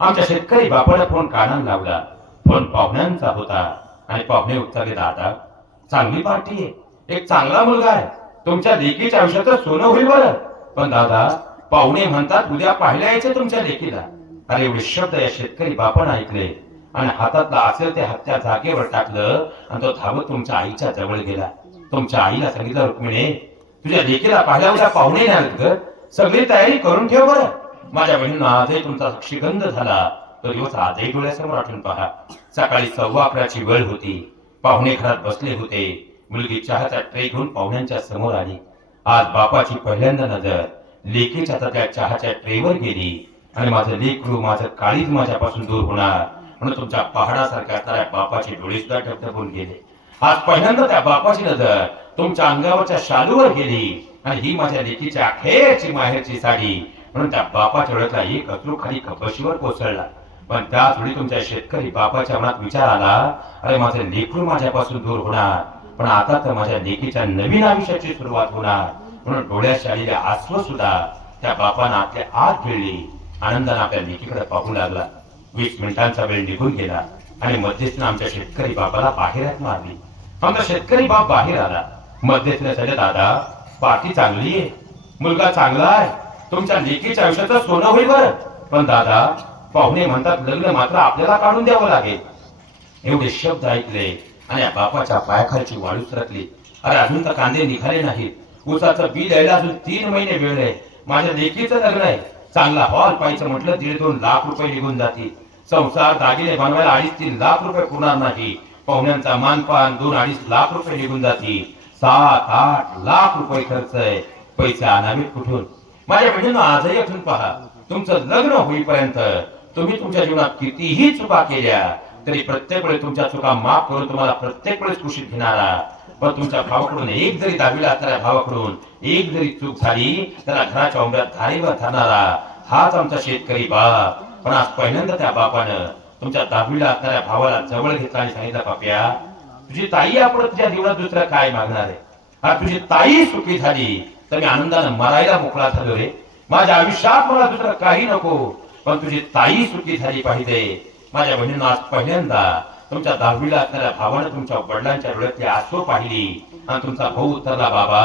आमच्या शेतकरी बापाला फोन कानाला लावला. फोन पाहुण्यांचा होता. आणि पाहुणे उचलले दादा चांगली पार्टी आहे. एक चांगला मुलगा आहे. तुमच्या लेकीच्या आयुष्यात सोनं होईल बरं. पण दादा पाहुणे म्हणतात उद्या पाहिल्या यायचे तुमच्या लेकीला. अरे एवढे शब्द या शेतकरी बापानं ऐकले. आणि हातातला असेल ते हत्या जागेवर टाकलं आणि तो धावत तुमच्या आईच्या जवळ गेला. तुमच्या आईला सांगितलं रुक्मिणी तुझ्या लेकीला पाहिल्या उद्या पाहुणे नाही आलेत ग. सगळी तयारी करून ठेव बरं. माझ्या बहिणीनं आजही तुमचा साक्षीगंध झाला तो दिवस आजही डोळ्यासमोर आठवून पहा. सकाळी सव्वा अकराची वेळ होती. पाहुणे घरात बसले होते. मुलगी चहाचा ट्रे घेऊन पाहुण्यांच्या समोर आली. आज बापाची पहिल्यांदा नजर लेकीच्या त्या चहाच्या ट्रेवर गेली. आणि माझं लेकरू माझं काळीच माझ्यापासून दूर होणार. म्हणून तुमच्या पहाडासारख्या असणाऱ्या बापाचे डोळे सुद्धा टपटपून गेले. आज पहिल्यांदा त्या बापाची नजर तुमच्या अंगावरच्या शालूवर गेली. आणि ही माझ्या लेकीच्या अखेरची माहेरची साडी म्हणून त्या बापाच्या डोळ्यातला एक अश्रू खाली कपशीवर कोसळला. पण त्याच वेळी तुमच्या शेतकरी बापाच्या मनात विचार आला अरे माझं लेकरू माझ्यापासून दूर होणार. पण आता तर माझ्या लेकीच्या नवीन आयुष्याची सुरुवात होणार. म्हणून डोळ्याशी आलेले आसव सुद्धा त्या बापानं आपल्या आत गिळली. आनंदाने आपल्या लेकीकडे पाहू लागला. वीस मिनिटांचा वेळ निघून गेला आणि मध्यस्थीनं आमच्या शेतकरी बापाला बाहेर मारली. आमचा शेतकरी बाप बाहेर आला. मध्यस्थीने सांगितलं दादा पार्टी चांगली आहे. मुलगा चांगला आहे. तुमच्या लेकीच्या आयुष्याचं सोनं होईल बरं. पण दादा पाहुणे म्हणतात लग्न मात्र आपल्याला काढून द्यावं लागेल. एवढे शब्द ऐकले आणि बापाच्या पायाखालची वाळू सरकली. अरे अजून तर कांदे निघाले नाहीत. उसाचं बी द्यायला अजून तीन महिने वेळ आहे. माझ्या लेकीचं लग्न आहे. चांगला हॉल पाहिजे म्हटलं दीड दोन लाख रुपये निघून जातील. संसार दागिने बनवायला अडीच तीन लाख रुपये पुरणार नाही. पाहुण्यांचा मानपान दोन अडीच लाख रुपये निघून जातील. सात आठ लाख रुपये खर्च आहे. पैसे आणावेत कुठून? माझ्या बहिणीनं आजही असून पहा तुमचं लग्न होईपर्यंत तुम्ही तुमच्या जीवनात कितीही चुका केल्या तरी प्रत्येक वेळेस तुमच्या चुका माफ करून तुम्हाला प्रत्येक वेळेस कुशीत घेणारा पण तुमच्या भावाकडून एक जरी दहावीला असणाऱ्या भावाकडून एक जरी चूक झाली त्याला घराच्या उमऱ्यात धारेवर धरणारा हाच आमचा शेतकरी बाप. पण आज पहिल्यांदा त्या बापानं तुमच्या दहावीला असणाऱ्या भावाला जवळ घेतला आणि सांगितलं पाप्या तुझी ताई आपण तुझ्या जीवनात दुसरं काय मागणार आहे? हा तुझी ताई सुखी झाली तर मी आनंदानं मरायला मोकळा झालो रे. माझ्या आयुष्यात मला दुसरं काही नको पण तुझी ताई सुखी झाली पाहिजे. माझ्या बहिणीनं आज पहिल्यांदा तुमच्या दहावीला असणाऱ्या भावानं तुमच्या वडिलांच्या डोळ्यातली आसो पाहिली. आणि तुमचा भाऊ उतरला बाबा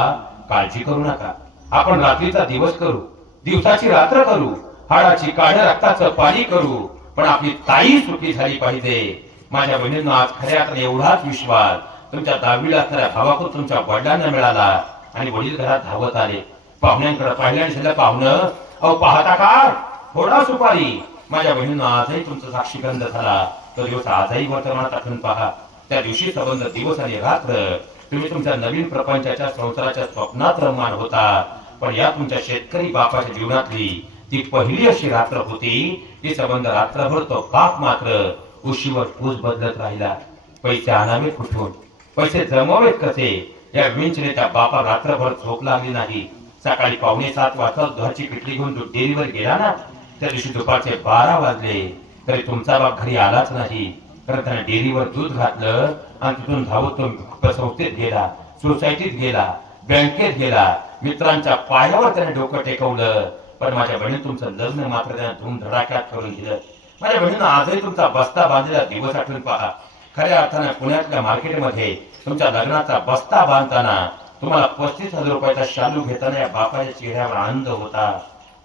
काळजी करू नका. आपण रात्रीचा दिवस करू दिवसाची रात्र करू हाडाची काढ रक्ताचं पाणी करू पण आपली ताई सुखी झाली पाहिजे. माझ्या बहिणींना आज खऱ्या अर्थाने एवढाच विश्वास तुमच्या दहावीला असणाऱ्या भावाकडून तुमच्या वडिलांना मिळाला. आणि वडील घरात धावत आले. पाहुण्यांकडे पाहिल्या आणि शिल्लक पाहुणं अहो पाहता का? थोडा सुपारी. माझ्या बहिणीनं आजही तुमचा साक्षीगंध झाला. तो दिवस आजही वर्तमानात आठवून पहा. त्या दिवशी संबंध दिवस आणि रात्र. तुम्ही तुमच्या नवीन प्रपंचाच्या संसाराच्या स्वप्नात रममान होता. पण या तुमच्या शेतकरी बापाच्या जीवनातली ती पहिली अशी रात्र होती ती संबंध रात्रभर तो बाप मात्र उशीवर पूस बदलत राहिला. पैसे आणावे कुठून? पैसे जमवावेत कसे? या विंचने बापा रात्रभर झोप लागली नाही. सकाळी पावणे सात वाजता घरची पिटली घेऊन तो डेअरीवर गेला ना त्या दिवशी दुपारचे बारा वाजले. तरी तुमचा बाप घरी आलाच नाही. तर त्याने डेअरीवर दूध घातलं आणि तिथून धावत तो संस्थेत गेला सोसायटीत गेला बँकेत गेला. मित्रांच्या पायावर त्याने डोकं टेकवलं. पण माझ्या बहिणी तुमचं लग्न मात्र त्याने धूम धडाक्यात करून दिलं. माझ्या बहिणीनं आजही तुमचा बस्ता बांधलेला दिवस आठवून पहा. खऱ्या अर्थानं पुण्यातल्या मार्केटमध्ये तुमच्या लग्नाचा बस्ता बांधताना तुम्हाला पस्तीस हजार रुपयाचा शालू घेताना या बापाच्या चेहऱ्यावर आनंद होता.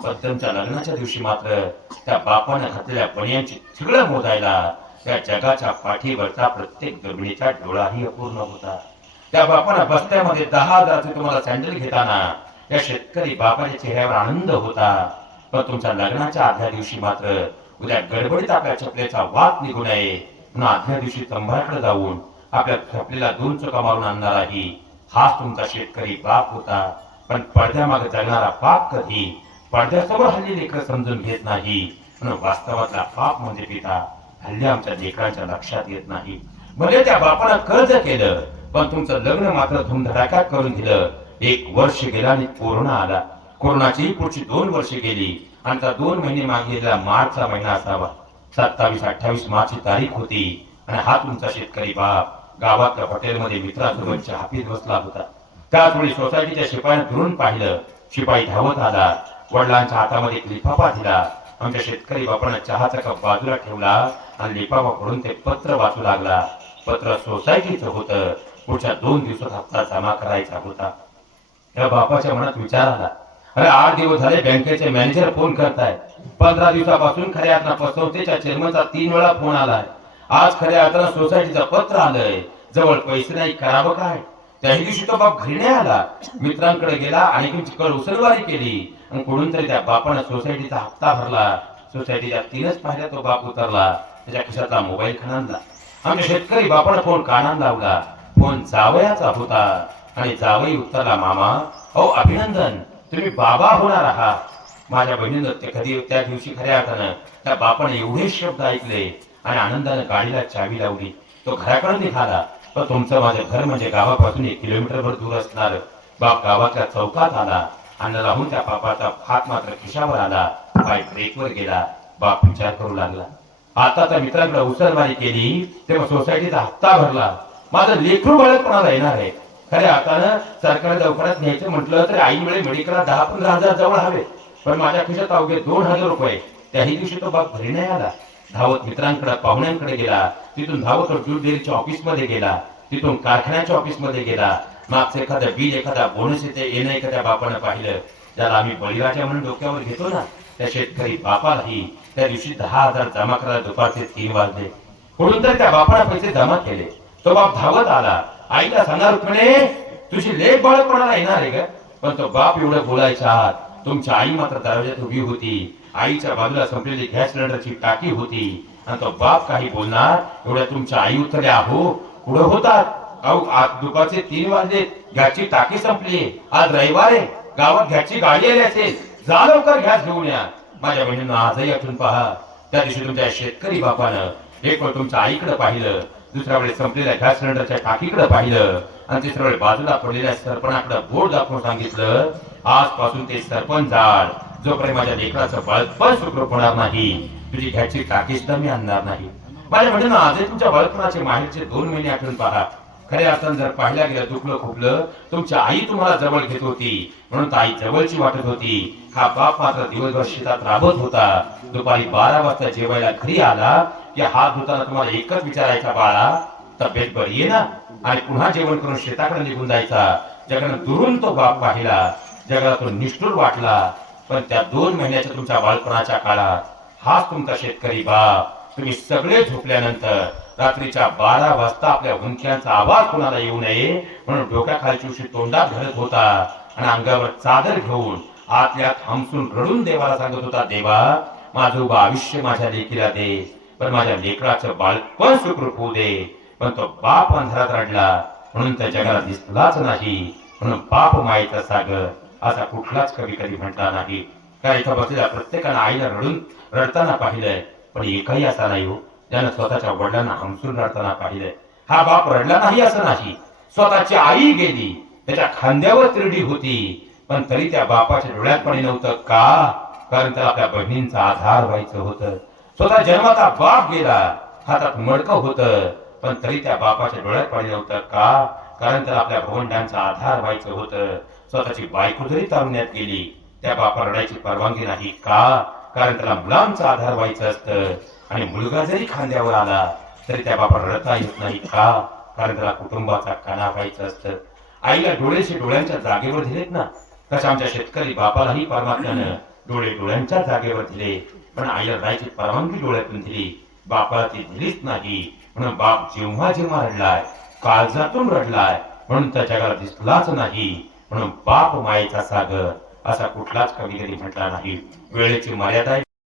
पण त्यांच्या लग्नाच्या दिवशी मात्र त्या बापानं घातलेल्या बनियांची थिगळं मोजायला त्या जगाच्या पाठीवरचा प्रत्येक गर्भिणीचा डोळाही अपूर्ण होता. त्या बापानं बस्त्यामध्ये दहा हजाराचे तुम्हाला सँडल घेताना या शेतकरी बापाच्या चेहऱ्यावर आनंद होता. पण तुमच्या लग्नाच्या आधल्या दिवशी मात्र उद्या गडबडीत आपल्या चपलेचा वाद निघू नये. म्हणून आदल्या दिवशी चंभाकडे जाऊन आपल्या चपलेला दोन चुका मारून आणणाराही हाच तुमचा शेतकरी बाप होता. पण पडद्यामागे जगणारा बाप कधी पडद्यासमोर हल्ली लेकर समजून घेत नाही म्हणून वास्तवातला बाप म्हणजे पिता हल्ली आमच्या लेकरांच्या लक्षात येत नाही. भले त्या बापानं कर्ज केलं पण तुमचं लग्न मात्र धुमधडाक्यात करून दिलं. एक वर्ष गेला आणि कोरोना आला. कोरोनाची पुढची दोन वर्ष गेली. आणि त्या दोन महिने मागे मार्चचा महिना असावा. सत्तावीस अठ्ठावीस मार्च ची तारीख होती. आणि हा तुमचा शेतकरी बाप गावातल्या हॉटेलमध्ये मित्रासोबत चहा पीत बसला होता. त्याचवेळी सोसायटीच्या शिपायानं धरून पाहिलं शिपाई धावत आला. वडिलांच्या हातामध्ये एक लिफाफा दिला. आमच्या शेतकरी बापानं चहाचा कप बाजूला ठेवला आणि लिफाफा फोडून ते पत्र वाचू लागला. पत्र सोसायटीचं होतं. पुढच्या दोन दिवसात हप्ता जमा करायचा होता. त्या बापाच्या मनात विचार आला. अरे आठ दिवस झाले बँकेचे मॅनेजर फोन करताय पंधरा दिवसापासून खऱ्या अर्थानं पसवतेच्या चेअरमनचा तीन वेळा फोन आलाय. आज खऱ्या अर्थानं सोसायटीचं पत्र आलंय. जवळ पैसे नाही करावं काय? त्याही दिवशी तो बाप घरी नाही आला. मित्रांकडे गेला आणि तुमची कळ उसलवारी केली. आणि कुठून तरी त्या बापानं सोसायटीचा हप्ता भरला. सोसायटीच्या तीनच पाहिल्या तो बाप उतरला. त्याच्या खिशातला मोबाईल खणानला आमच्या शेतकरी बापानं फोन कानान लावला. फोन जावयाचा होता. आणि जावई उत्तरला मामा अहो अभिनंदन. तुम्ही बाबा होणार आहात. माझ्या बहिणीनं ते कधी त्या दिवशी खऱ्या अर्थानं त्या बापाने एवढे शब्द ऐकले आणि आनंदानं गाडीला चावी लावली. तो घराकडे निघाला. पण तुमचं माझं घर म्हणजे गावापासून एक किलोमीटरभर दूर असणार. बाप गावाच्या चौकात आला आणि राहून त्या बापाचा हात मात्र खिशावर आला. पाय ब्रेकवर गेला. बाप विचार करू लागला. आता त्या मित्राकडे उसरवारी केली तेव्हा सोसायटीचा हप्ता भरला. माझं लेखरू बाळक कोणाला येणार आहे? खऱ्या अर्थानं सरकारी दवाखान्यात न्यायचं म्हटलं तर आई वेळे मेडिकलला दहा पंधरा हजार जवळ हवे. पण माझ्या खिशात अवघे दोन हजार रुपये त्याही दिवशी तो बाप घरी नाही आला. धावत मित्रांकडे पाहुण्यांकडे गेला. तिथून धावत दूध डेअरीच्या ऑफिसमध्ये गेला. तिथून कारखान्याच्या ऑफिसमध्ये गेला. मागचं एखादा बीज एखादा बोनस येते येणं एखाद्या बापानं पाहिलं. त्याला आम्ही बळीराजा म्हणून डोक्यावर घेतो ना. त्या शेतकरी बापालाही त्या दिवशी दहा हजार जमा करायला दुपारचे तीन वाजले. म्हणून तर त्या बापाला पैसे जमा केले. तो बाप धावत आला. आईला सांगणार रुक्मिणे तुझी लेख बाळपणाला येणार आहे का पण तो बाप एवढं बोलायचा आहात तुमची आई मात्र दरवाज्यात उभी होती. आईच्या बाजूला संपलेली गॅस सिलेंडरची टाकी होती. आणि तो बाप काही बोलणार एवढ्या तुमच्या आई उतरल्या हो पुढे होतात? अहो आज दुपारचे तीन वाजले घ्याची टाकी संपली. आज रविवार आहे गावात घ्याची गाडी आली असेल. जा लवकर घ्यास घेऊन या. माझ्या बहिणींना आजही आठवून पहा. त्या दिवशी तुमच्या शेतकरी बापानं एक वेळ तुमच्या आईकडे पाहिलं. दुसऱ्या वेळेस संपलेल्या गॅस सिलेंडरच्या टाकीकडे पाहिलं आणि तिसऱ्या वेळेस बाजूला पडलेल्या सरपणाकडे बोर्ड दाखवून सांगितलं आजपासून ते सरपण झाड. जोपर्यंत माझ्या लेकराचं बाळपण सुखरूप होणार नाही तुझी घ्यायची टाकी सुद्धा मी आणणार नाही. माझ्या ना आजही तुमच्या बाळपणाचे माहेरचे दोन महिने आठवून पहा. खऱ्या अर्थानं जर पाहिल्या गेलं दुखलं खुपलं तुमची आई तुम्हाला जवळ घेत होती म्हणून आई जवळची वाटत होती. हा बाप मात्र दिवसभर शेतात राबत होता. दुपारी बारा वाजता जेवायला घरी आला की हात धुताना तुम्हाला एकच विचारायचा बाळा तब्येत बरी आहे ना? आणि पुन्हा जेवण करून शेताकडे निघून जायचा. जगानं दुरून तो बाप पाहिला. जगाला तो निष्ठूर वाटला. पण त्या दोन महिन्याच्या तुमच्या बाळपणाच्या काळात हाच तुमचा शेतकरी बाप. तुम्ही सगळे झोपल्यानंतर रात्रीच्या बारा वाजता आपल्या हुंक्यांचा आवाज कोणाला येऊ नये म्हणून डोक्याखालची उशी तोंडात घालत होता. आणि अंगावर चादर घेऊन आतल्या थांबसून रडून देवाला सांगत होता देवा माझं उभं आयुष्य माझ्या लेकीला दे पण माझ्या लेकराचं बालपण सुखरूप होऊ दे पण तो बाप अंधारात रडला. म्हणून त्या जगाला दिसलाच नाही. म्हणून बाप मायेचा सागर असा कुठलाच कवी कधी म्हटला नाही. कारण इथं बसलेल्या प्रत्येकानं आईला रडून रडताना पाहिलंय पण एकही असा नाही हो. त्यानं स्वतःच्या वडिलांना हमसून रडताना पाहिले हा बाप रडला नाही असं नाही. स्वतःची आई गेली. त्याच्या खांद्यावर तिरडी होती. पण तरी त्या बापाच्या डोळ्यात पाणी नव्हतं. का? कारण त्याला आपल्या बहिणींचा आधार व्हायचं होतं. स्वतः जन्माचा बाप गेला. हातात मडकं होतं. पण तरी त्या बापाच्या डोळ्यात पाणी नव्हतं. का? कारण त्याला आपल्या भवंडांचा आधार व्हायचं होतं. स्वतःची बायको जरी तारुण्यात गेली त्या बापा रडायची परवानगी नाही. का? कारण त्याला मुलांचा आधार व्हायचं असतं. आणि मुलगा जरी खांद्यावर आला तरी त्या बापा रडता येत नाही का? कारण त्याला कुटुंबाचा कणा व्हायचं असतं. आईला डोळेशी डोळ्यांच्या जागेवर दिलेत ना. तसं आमच्या शेतकरी बापालाही परमात्म्यानं डोळे डोळ्यांच्या जागेवर दिले. पण आईला राहायची परवानगी डोळ्यातून दिली. बापाला ती दिलीच नाही. म्हणून बाप जेव्हा जेव्हा रडलाय काळजातून रडलाय म्हणून त्या जगाला दिसलाच नाही. म्हणून बाप मायेचा सागर असा कुठलाच कवी कधी म्हटला नाही. वेळेची मर्यादा